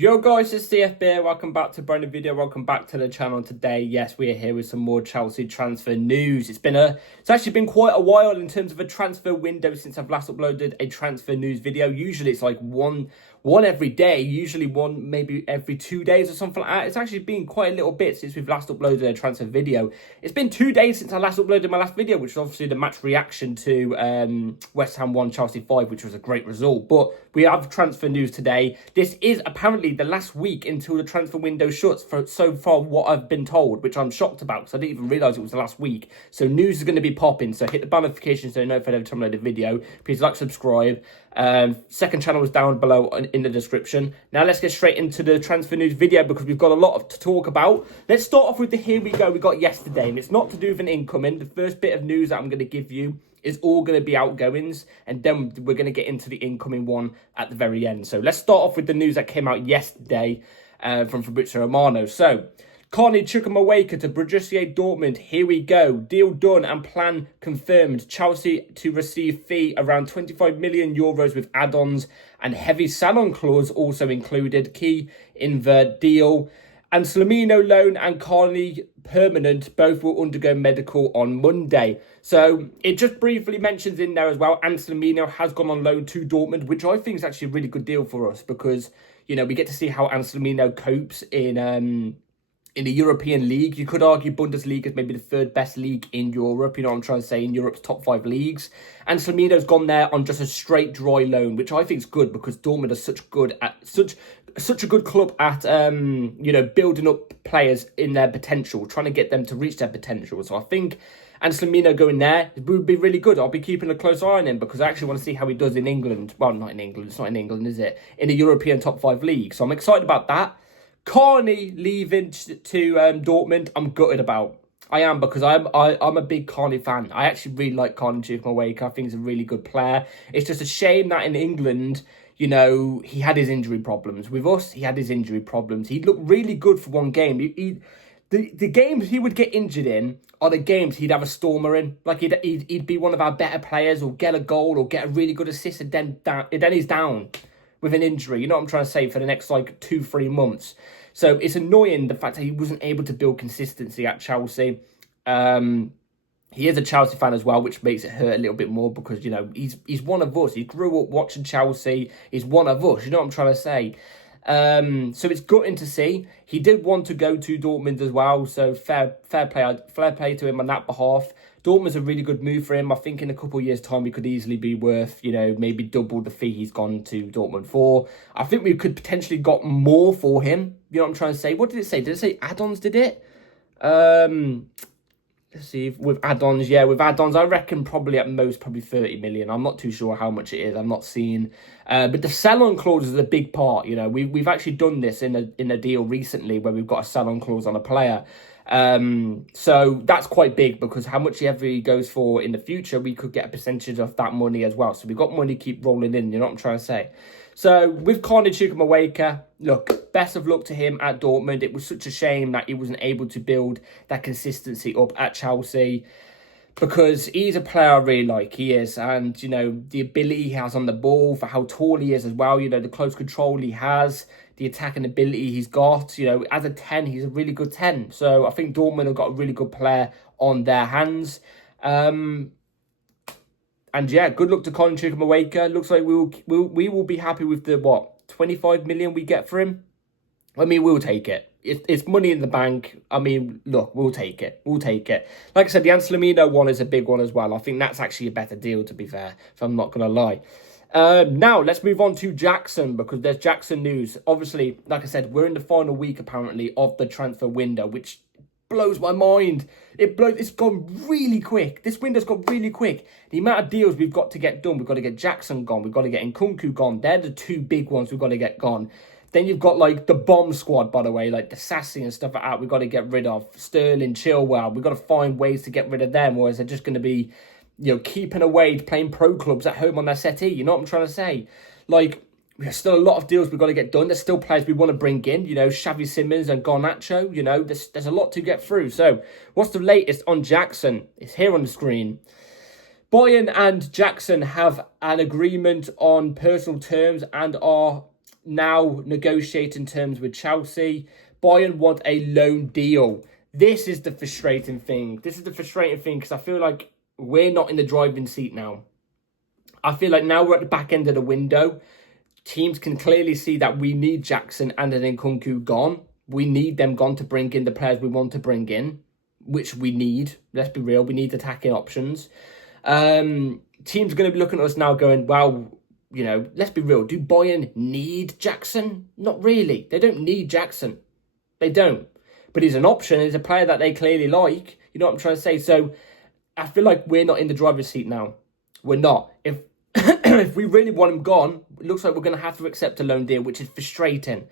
Yo guys, it's CFB. Welcome back to a brand new video. Welcome back to the channel today. Yes, we are here with some more Chelsea transfer news. It's actually been quite a while in terms of a transfer window since I've last uploaded a transfer news video. Usually it's like one every day, usually one maybe every 2 days or something like that. It's actually been quite a little bit since we've last uploaded a transfer video. It's been 2 days since I last uploaded my last video, which was obviously the match reaction to West Ham 1, Chelsea 5, which was a great result. But we have transfer news today. This is apparently the last week until the transfer window shuts, so far what I've been told, which I'm shocked about because I didn't even realise it was the last week. So news is going to be popping, so hit the bell notification so you know if I ever upload a video. Please like, subscribe. Second channel is down below in the description. Now let's get straight into the transfer news video because we've got a lot to talk about. Let's start off with the here we go we got yesterday, and it's not to do with an incoming. The first bit of news that I'm going to give you is all going to be outgoings, and then we're going to get into the incoming one at the very end. So let's start off with the news that came out yesterday from Fabrizio Romano. So, Chukwuemeka to Borussia Dortmund. Here we go. Deal done and plan confirmed. Chelsea to receive fee around 25 million euros with add-ons and heavy salon clause also included. Key in the deal. And Slamino loan and Carney permanent both will undergo medical on Monday. So it just briefly mentions in there as well, and Slamino has gone on loan to Dortmund, which I think is actually a really good deal for us because, you know, we get to see how Slamino copes in the European League. You could argue Bundesliga is maybe the third best league in Europe, you know what I'm trying to say, in Europe's top 5 leagues. And Slamino's gone there on just a straight dry loan, which I think is good because Dortmund are such a good club at you know, building up players in their potential, trying to get them to reach their potential. So I think and Slamino going there would be really good. I'll be keeping a close eye on him because I actually want to see how he does in England. Well, not in England. It's not in England, is it? In a European top 5 league. So I'm excited about that. Carney leaving to Dortmund, I'm gutted about. I am, because I'm a big Carney fan. I actually really like Carney Chukwuemeka. I think he's a really good player. It's just a shame that in England, you know, he had his injury problems. With us, he had his injury problems. He looked really good for one game. The games he would get injured in are the games he'd have a stormer in. Like, he'd be one of our better players or get a goal or get a really good assist, and then he's down with an injury. You know what I'm trying to say, for the next, like, 2-3 months. So it's annoying the fact that he wasn't able to build consistency at Chelsea. He is a Chelsea fan as well, which makes it hurt a little bit more because, you know, he's one of us. He grew up watching Chelsea. He's one of us. You know what I'm trying to say? So it's gutting to see. He did want to go to Dortmund as well, so fair play to him on that behalf. Dortmund's a really good move for him. I think in a couple of years' time, he could easily be worth, you know, maybe double the fee he's gone to Dortmund for. I think we could potentially got more for him. You know what I'm trying to say? What did it say? Did it say add-ons, did it? Let's see, with add-ons, yeah, with add-ons, I reckon probably at most, probably 30 million. I'm not too sure how much it is. I'm not seeing. But the sell-on clause is a big part, you know. We've actually done this in a deal recently where we've got a sell-on clause on a player. So that's quite big because how much ever he goes for in the future, we could get a percentage of that money as well. So we've got money keep rolling in, you know what I'm trying to say? So with Carney Chukwuemeka, look, best of luck to him at Dortmund. It was such a shame that he wasn't able to build that consistency up at Chelsea because he's a player I really like. He is. And, you know, the ability he has on the ball, for how tall he is as well, you know, the close control he has, the attacking ability he's got, you know, as a 10, he's a really good 10. So I think Dortmund have got a really good player on their hands. And yeah, good luck to Colin Chukwuemeka. Looks like we will be happy with the, 25 million we get for him? I mean, we'll take it. It's money in the bank. I mean, look, we'll take it. We'll take it. Like I said, the Slamino one is a big one as well. I think that's actually a better deal, to be fair, if I'm not going to lie. Now, let's move on to Jackson, because there's Jackson news. Obviously, like I said, we're in the final week, apparently, of the transfer window, which blows my mind. It's gone really quick. This window's gone really quick. The amount of deals we've got to get done. We've got to get Jackson gone. We've got to get Nkunku gone. They're the two big ones we've got to get gone. Then you've got, like, the bomb squad, by the way, like the Sassy and stuff like that. We've got to get rid of Sterling, Chilwell. We've got to find ways to get rid of them, whereas they're just going to be, you know, keeping away, playing pro clubs at home on their settee. You know what I'm trying to say? Like, there's still a lot of deals we've got to get done. There's still players we want to bring in, you know, Xavi Simons and Garnacho, you know, there's a lot to get through. So, what's the latest on Jackson? It's here on the screen. Bayern and Jackson have an agreement on personal terms and are now negotiating terms with Chelsea. Bayern want a loan deal. This is the frustrating thing. Because I feel like we're not in the driving seat now. I feel like now we're at the back end of the window. Teams can clearly see that we need Jackson and an Nkunku gone. We need them gone to bring in the players we want to bring in, which we need. Let's be real. We need attacking options. Teams are going to be looking at us now going, well, you know, let's be real. Do Bayern need Jackson? Not really. They don't need Jackson. They don't. But he's an option. He's a player that they clearly like. You know what I'm trying to say? So I feel like we're not in the driver's seat now. We're not. If if we really want him gone, it looks like we're going to have to accept a loan deal, which is frustrating.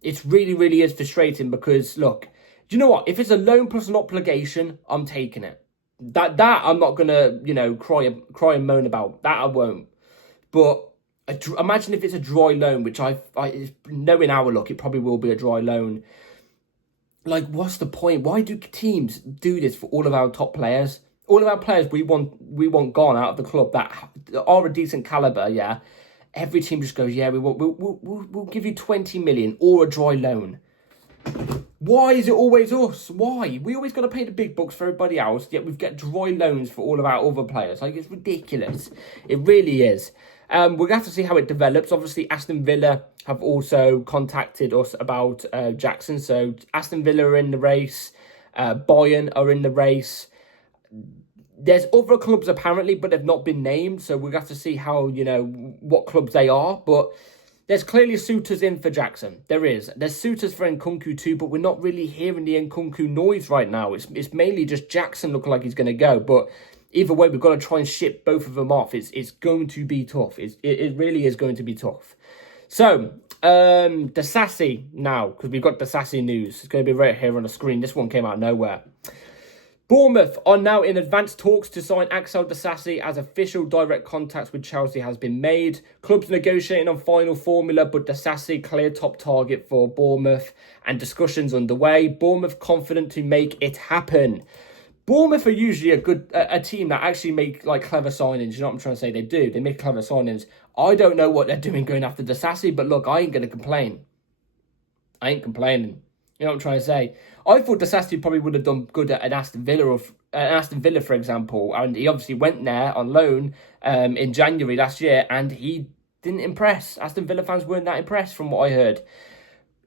It really, really is frustrating because, look, do you know what? If it's a loan plus an obligation, I'm taking it. That I'm not going to, you know, cry and moan about. That I won't. But imagine if it's a dry loan, which knowing our luck, it probably will be a dry loan. Like, what's the point? Why do teams do this for all of our top players? All of our players we want gone out of the club that are a decent caliber, yeah. Every team just goes, yeah, we'll give you 20 million or a dry loan. Why is it always us? Why? We always got to pay the big bucks for everybody else, yet we've got dry loans for all of our other players. Like, it's ridiculous. It really is. We're going to have to see how it develops. Obviously, Aston Villa have also contacted us about Jackson. So, Aston Villa are in the race. Bayern are in the race. There's other clubs apparently, but they've not been named. So, we're going to have to see how, you know, what clubs they are. But there's clearly suitors in for Jackson. There is. There's suitors for Nkunku too, but we're not really hearing the Nkunku noise right now. It's mainly just Jackson looking like he's going to go. But either way, we've got to try and ship both of them off. It's going to be tough. It really is going to be tough. So, Disasi now, because we've got Disasi news. It's going to be right here on the screen. This one came out of nowhere. Bournemouth are now in advanced talks to sign Axel Disasi as official direct contacts with Chelsea has been made. Clubs negotiating on final formula, but Disasi clear top target for Bournemouth and discussions underway. Bournemouth confident to make it happen. Bournemouth are usually a team that actually make like clever signings. You know what I'm trying to say? They do. They make clever signings. I don't know what they're doing going after Disasi, but look, I ain't going to complain. I ain't complaining. You know what I'm trying to say? I thought Disasi probably would have done good at Aston Villa, for example, and he obviously went there on loan in January last year, and he didn't impress. Aston Villa fans weren't that impressed from what I heard.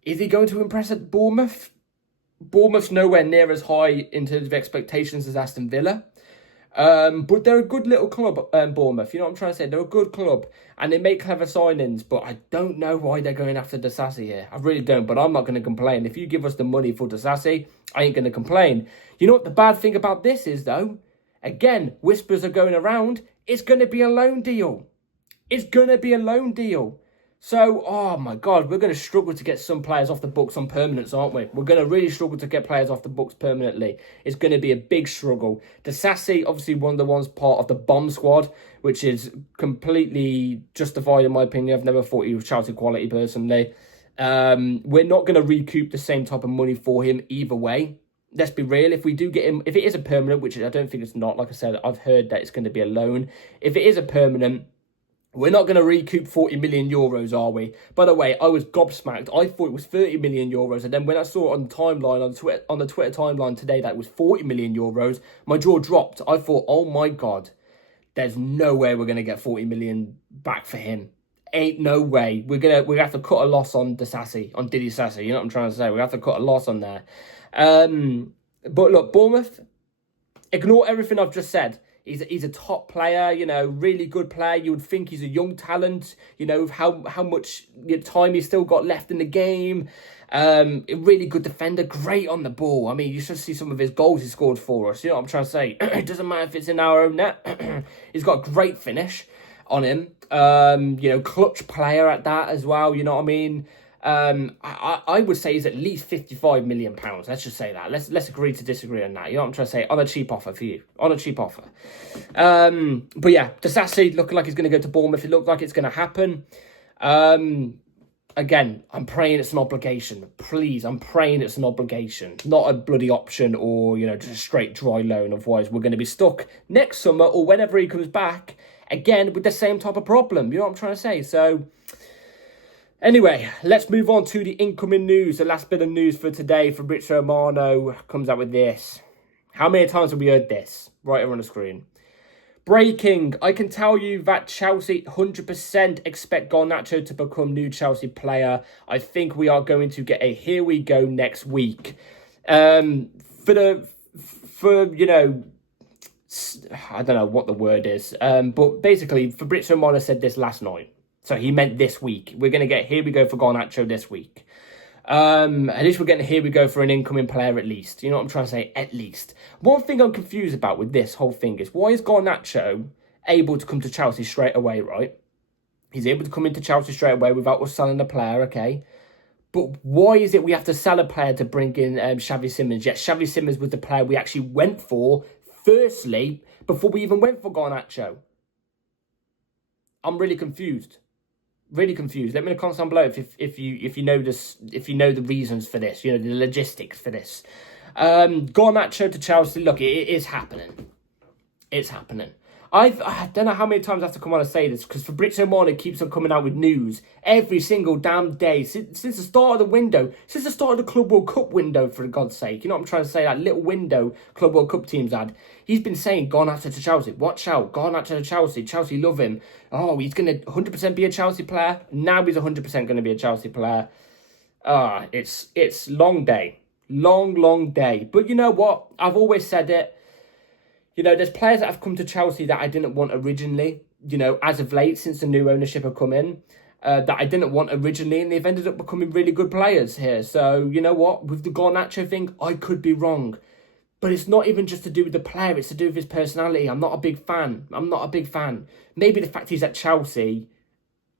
Is he going to impress at Bournemouth? Bournemouth's nowhere near as high in terms of expectations as Aston Villa. But they're a good little club, Bournemouth. You know what I'm trying to say? They're a good club and they make clever signings, but I don't know why they're going after Disasi here. I really don't, but I'm not going to complain. If you give us the money for Disasi, I ain't going to complain. You know what the bad thing about this is, though? Again, whispers are going around. It's going to be a loan deal. It's going to be a loan deal. So, oh my God, we're going to struggle to get some players off the books on permanence, aren't we? We're going to really struggle to get players off the books permanently. It's going to be a big struggle. Disasi, obviously one of the ones part of the bomb squad, which is completely justified in my opinion. I've never thought he was Chelsea quality personally. We're not going to recoup the same type of money for him either way. Let's be real. If we do get him, if it is a permanent, which I don't think it's not, like I said, I've heard that it's going to be a loan. If it is a permanent, we're not going to recoup 40 million euros, are we? By the way, I was gobsmacked. I thought it was 30 million euros. And then when I saw it on the timeline, on the Twitter timeline today, that it was 40 million euros, my jaw dropped. I thought, oh my God, there's no way we're going to get 40 million back for him. Ain't no way. We're going to have to cut a loss on Disasi, on Didi Sassi. You know what I'm trying to say? We have to cut a loss on there. But look, Bournemouth, ignore everything I've just said. He's a top player, you know, really good player. You would think he's a young talent, you know, how much time he's still got left in the game. A really good defender, great on the ball. I mean, you should see some of his goals he scored for us. You know what I'm trying to say? It doesn't matter if it's in our own net. He's got a great finish on him. You know, clutch player at that as well. You know what I mean? I would say he's at least £55 million. Let's just say that. Let's agree to disagree on that. You know what I'm trying to say? On a cheap offer for you. On a cheap offer. But yeah, Disasi looking like he's going to go to Bournemouth. It looks like it's going to happen. Again, I'm praying it's an obligation. Please, I'm praying it's an obligation. Not a bloody option or, you know, just a straight dry loan. Otherwise, we're going to be stuck next summer or whenever he comes back, again, with the same type of problem. You know what I'm trying to say? So, Anyway, let's move on to the incoming news. The last bit of news for today. Fabrizio Romano comes out with this. How many times have we heard this? Right here on the screen. Breaking. I can tell you that Chelsea 100% expect Garnacho to become new Chelsea player. I think we are going to get a here we go next week. I don't know what the word is. But basically, Fabrizio Romano said this last night. So he meant this week. We're going to get here we go for Garnacho this week. At least we're getting here we go for an incoming player at least. You know what I'm trying to say? At least. One thing I'm confused about with this whole thing is why is Garnacho able to come to Chelsea straight away, right? He's able to come into Chelsea straight away without us selling a player, okay? But why is it we have to sell a player to bring in Xavi Simons? Yet Xavi Simons was the player we actually went for, firstly, before we even went for Garnacho. I'm really confused. Really confused. Let me know in the comments down below if you know this, if you know the reasons for this, you know, the logistics for this. Garnacho to Chelsea. Look, it is happening. It's happening. I don't know how many times I have to come on and say this because Fabrizio Romano keeps on coming out with news every single damn day since the start of the window, since the start of the Club World Cup window, for God's sake. You know what I'm trying to say? That little window Club World Cup teams had. He's been saying Garnacho to Chelsea. Watch out, Garnacho to Chelsea. Chelsea love him. Oh, he's going to 100% be a Chelsea player. Now he's 100% going to be a Chelsea player. It's long day. Long day. But you know what? I've always said it. You know, there's players that have come to Chelsea that I didn't want originally, you know, as of late, since the new ownership have come in, that I didn't want originally, and they've ended up becoming really good players here. So, you know what, with the Garnacho thing, I could be wrong. But it's not even just to do with the player, it's to do with his personality. I'm not a big fan. Maybe the fact he's at Chelsea,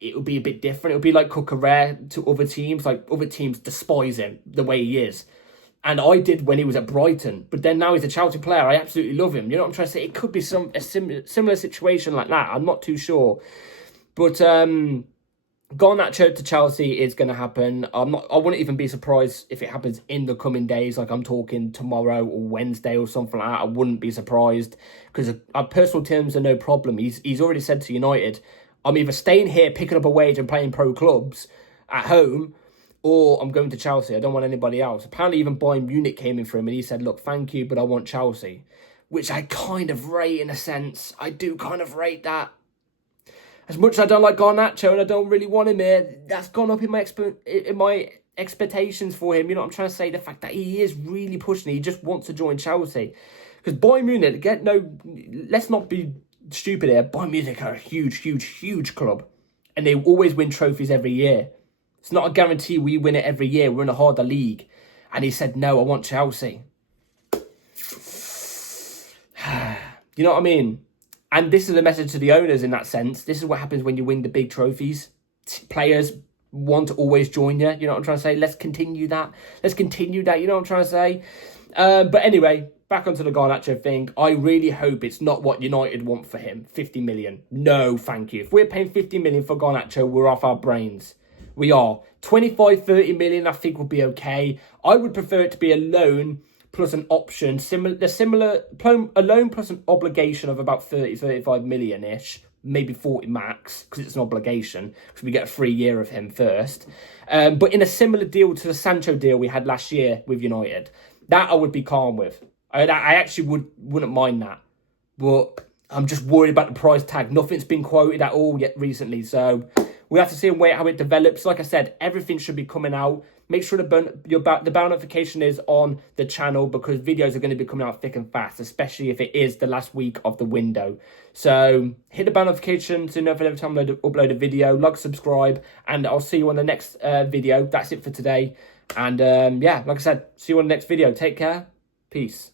it would be a bit different. It would be like Chukwuemeka to other teams. Like, other teams despise him the way he is. And I did when he was at Brighton. But then now he's a Chelsea player. I absolutely love him. You know what I'm trying to say? It could be a similar situation like that. I'm not too sure. But Garnacho to Chelsea is going to happen. I wouldn't even be surprised if it happens in the coming days. Like I'm talking tomorrow or Wednesday or something like that. I wouldn't be surprised. Because our personal terms are no problem. He's already said to United, I'm either staying here, picking up a wage and playing pro clubs at home, or I'm going to Chelsea. I don't want anybody else. Apparently even Bayern Munich came in for him and he said, look, thank you, but I want Chelsea. Which I kind of rate in a sense. I do kind of rate that. As much as I don't like Garnacho and I don't really want him here, that's gone up in my expectations for him. You know what I'm trying to say? The fact that he is really pushing. He just wants to join Chelsea. Because Bayern Munich, let's not be stupid here. Bayern Munich are a huge club. And they always win trophies every year. It's not a guarantee we win it every year. We're in a harder league. And he said, no, I want Chelsea. You know what I mean? And this is a message to the owners in that sense. This is what happens when you win the big trophies. Players want to always join you. You know what I'm trying to say? Let's continue that. You know what I'm trying to say? But anyway, back onto the Garnacho thing. I really hope it's not what United want for him. 50 million. No, thank you. If we're paying 50 million for Garnacho, we're off our brains. We are. 25, 30 million, I think, would be okay. I would prefer it to be a loan plus an option. A loan plus an obligation of about 30, 35 million-ish. Maybe 40 max, because it's an obligation. Because we get a free year of him first. But in a similar deal to the Sancho deal we had last year with United. That I would be calm with. I actually wouldn't mind that. But I'm just worried about the price tag. Nothing's been quoted at all yet recently, so we have to see and wait how it develops. Like I said, everything should be coming out. Make sure the bell notification is on the channel because videos are going to be coming out thick and fast, especially if it is the last week of the window. So hit the bell notification so you know every time I upload a video. Like, subscribe, and I'll see you on the next video. That's it for today. And yeah, like I said, see you on the next video. Take care. Peace.